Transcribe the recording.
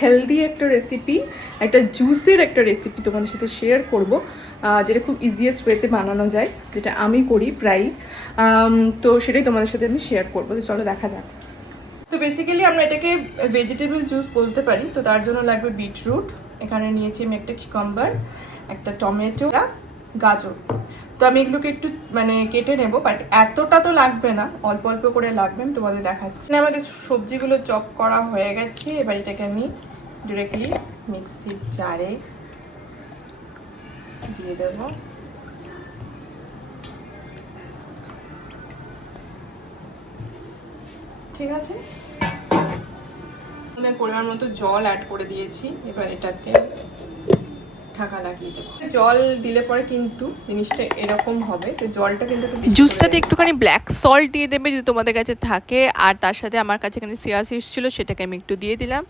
Healthy একটা recipe, একটা জুসের একটা রেসিপি তোমাদের সাথে শেয়ার করব, যেটা খুব ইজিয়েস্ট ওয়েতে বানানো যায়, যেটা আমি করি প্রায়। তো সেটাই তোমাদের সাথে আমি শেয়ার করবো। তো চলো দেখা যাক। তো বেসিক্যালি আমরা এটাকে ভেজিটেবল জুস বলতে পারি। তো তার জন্য লাগবে বিটরুট, এখানে নিয়েছি আমি একটা কিউকাম্বার, একটা টমেটো, গাজর। তো আমি এগুলোকে একটু মানে কেটে নেব, বাট এতটা তো লাগবে না, অল্প অল্প করে লাগবে। আমি তোমাদের দেখাচ্ছি। আমাদের সবজিগুলো চপ করা হয়ে গেছে, এবার এটাকে আমি ডিরেক্টলি মিক্সির জারে দিয়ে দেব। ঠিক আছে, পরিমাণ মতো জল অ্যাড করে দিয়েছি। এবার এটাতে ঢাকা লাগিয়ে দেবো। জল দিলে পরে কিন্তু জিনিসটা এরকম হবে। তো জলটা কিন্তু জুসটাতে একটুখানি ব্ল্যাক সল্ট দিয়ে দেবে যদি তোমাদের কাছে থাকে, আর তার সাথে আমার কাছে এখানে সিয়া সিডস ছিল, সেটাকে আমি একটু দিয়ে দিলাম।